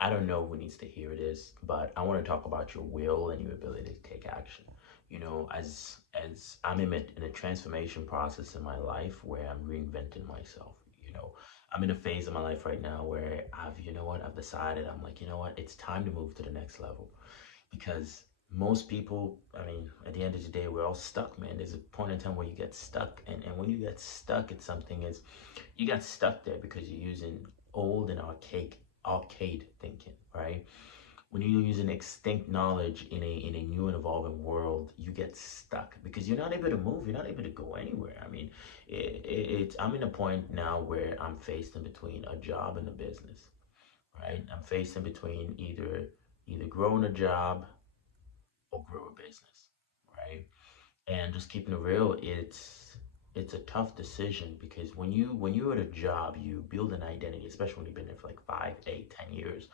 I don't know who needs to hear this, but I want to talk about your will and your ability to take action. You know, as I'm in a transformation process in my life where I'm reinventing myself. You know, I'm in a phase of my life right now where I've decided, I'm like, it's time to move to the next level. Because most people, I mean, at the end of the day, we're all stuck, man. There's a point in time where you get stuck, and when you get stuck at something, is you got stuck there because you're using old and arcade thinking, right? When you're using extinct knowledge in a new and evolving world, you get stuck because you're not able to move. You're not able to go anywhere. I mean, I'm in a point now where I'm faced in between a job and a business, right? I'm faced in between either growing a job or grow a business, right? And just keeping it real, it's a tough decision because when you're at a job, you build an identity, especially when you've been there for like 5, 8, 10 years,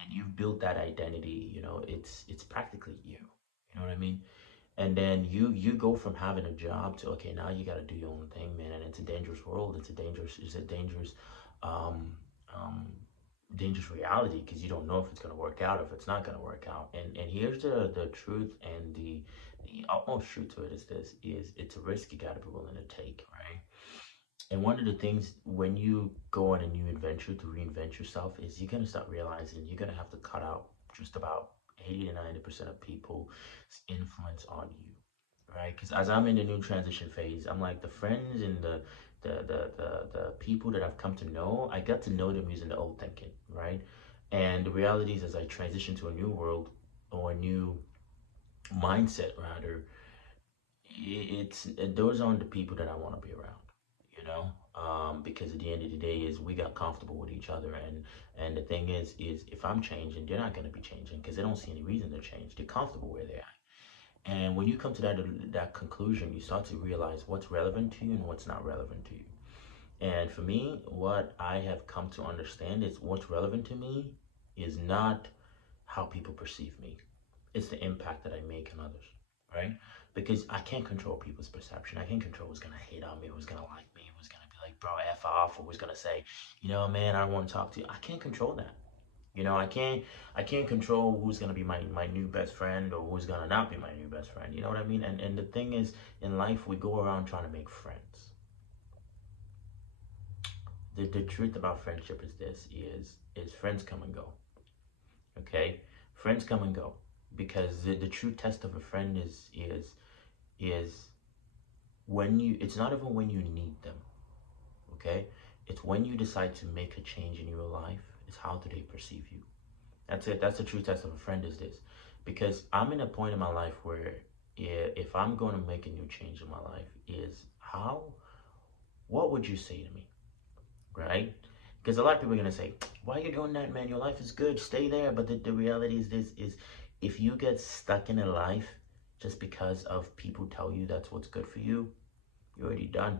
and you've built that identity. It's practically you. You know what I mean? And then you go from having a job to, okay, now you got to do your own thing, man. And it's a dangerous world. It's a dangerous um um dangerous reality because you don't know if it's going to work out, if it's not going to work out. And here's the truth, and the utmost truth to it is this: is it's a risk you got to be willing to take, right? And one of the things when you go on a new adventure to reinvent yourself is you're going to start realizing you're going to have to cut out just about 80 to 90% of people's influence on you, right? Because as I'm in the new transition phase, I'm like the friends and the people that I've come to know, I got to know them using the old thinking, right? And the reality is, as I transition to a new world or a new mindset, rather, it's those aren't the people that I want to be around, you know. Because at the end of the day, is we got comfortable with each other, and the thing is if I'm changing, they're not going to be changing because they don't see any reason to change. They're comfortable where they're at. And when you come to that conclusion, you start to realize what's relevant to you and what's not relevant to you. And for me, what I have come to understand is what's relevant to me is not how people perceive me. It's the impact that I make on others, right? Because I can't control people's perception. I can't control who's gonna hate on me, who's gonna like me, who's gonna be like, bro, F off, or who's gonna say, man, I don't want to talk to you. I can't control that. I can't control who's gonna be my new best friend or who's gonna not be my new best friend. You know what I mean? And the thing is, in life we go around trying to make friends. The truth about friendship is this: is friends come and go. Okay? Friends come and go. Because the true test of a friend is when you it's not even when you need them, okay? It's when you decide to make a change in your life, it's how do they perceive you. That's it. That's the true test of a friend is this. Because I'm in a point in my life where if I'm going to make a new change in my life, is what would you say to me, right? Because a lot of people are going to say, why are you doing that, man? Your life is good. Stay there. But the reality is this is if you get stuck in a life just because of people tell you that's what's good for you, you're already done.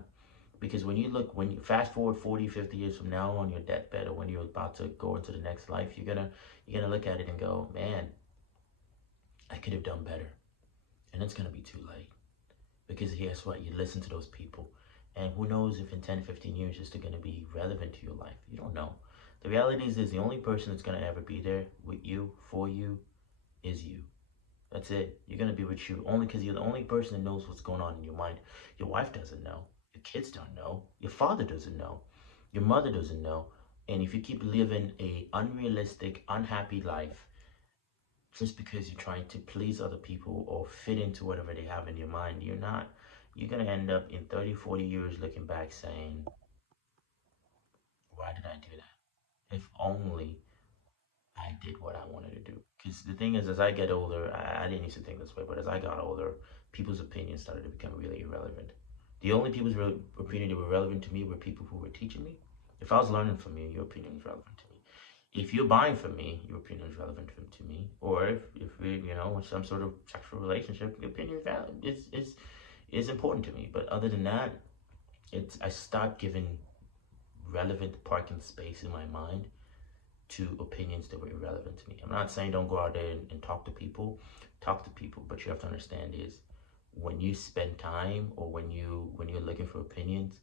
Because when you fast forward 40, 50 years from now on your deathbed or when you're about to go into the next life, you're gonna look at it and go, man, I could have done better. And it's gonna be too late. Because guess what? You listen to those people. And who knows if in 10, 15 years it's still gonna be relevant to your life. You don't know. The reality is the only person that's gonna ever be there with you, for you, is you. That's it. You're gonna be with you only because you're the only person that knows what's going on in your mind. Your wife doesn't know. Your kids don't know. Your father doesn't know. Your mother doesn't know. And if you keep living a unrealistic, unhappy life just because you're trying to please other people or fit into whatever they have in your mind, you're not. You're gonna end up in 30, 40 years looking back saying, why did I do that? If only I did what I wanted to do. Because the thing is, as I get older, I didn't used to think this way, but as I got older, people's opinions started to become really irrelevant. The only people's opinion that were relevant to me were people who were teaching me. If I was learning from you, your opinion was relevant to me. If you're buying from me, your opinion is relevant to me. Or if we, in some sort of sexual relationship, your opinion is valid. It's important to me. But other than that, I stopped giving relevant parking space in my mind to opinions that were irrelevant to me. I'm not saying don't go out there and talk to people, but you have to understand is when you spend time or when you're looking for opinions,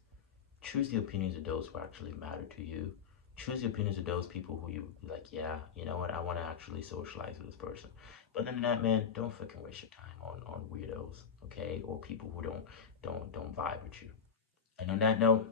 choose the opinions of those who actually matter to you. Choose your opinions with those people who you like, yeah, you know what, I want to actually socialize with this person. But then that, man, don't fucking waste your time on weirdos, okay? Or people who don't vibe with you. And on that note,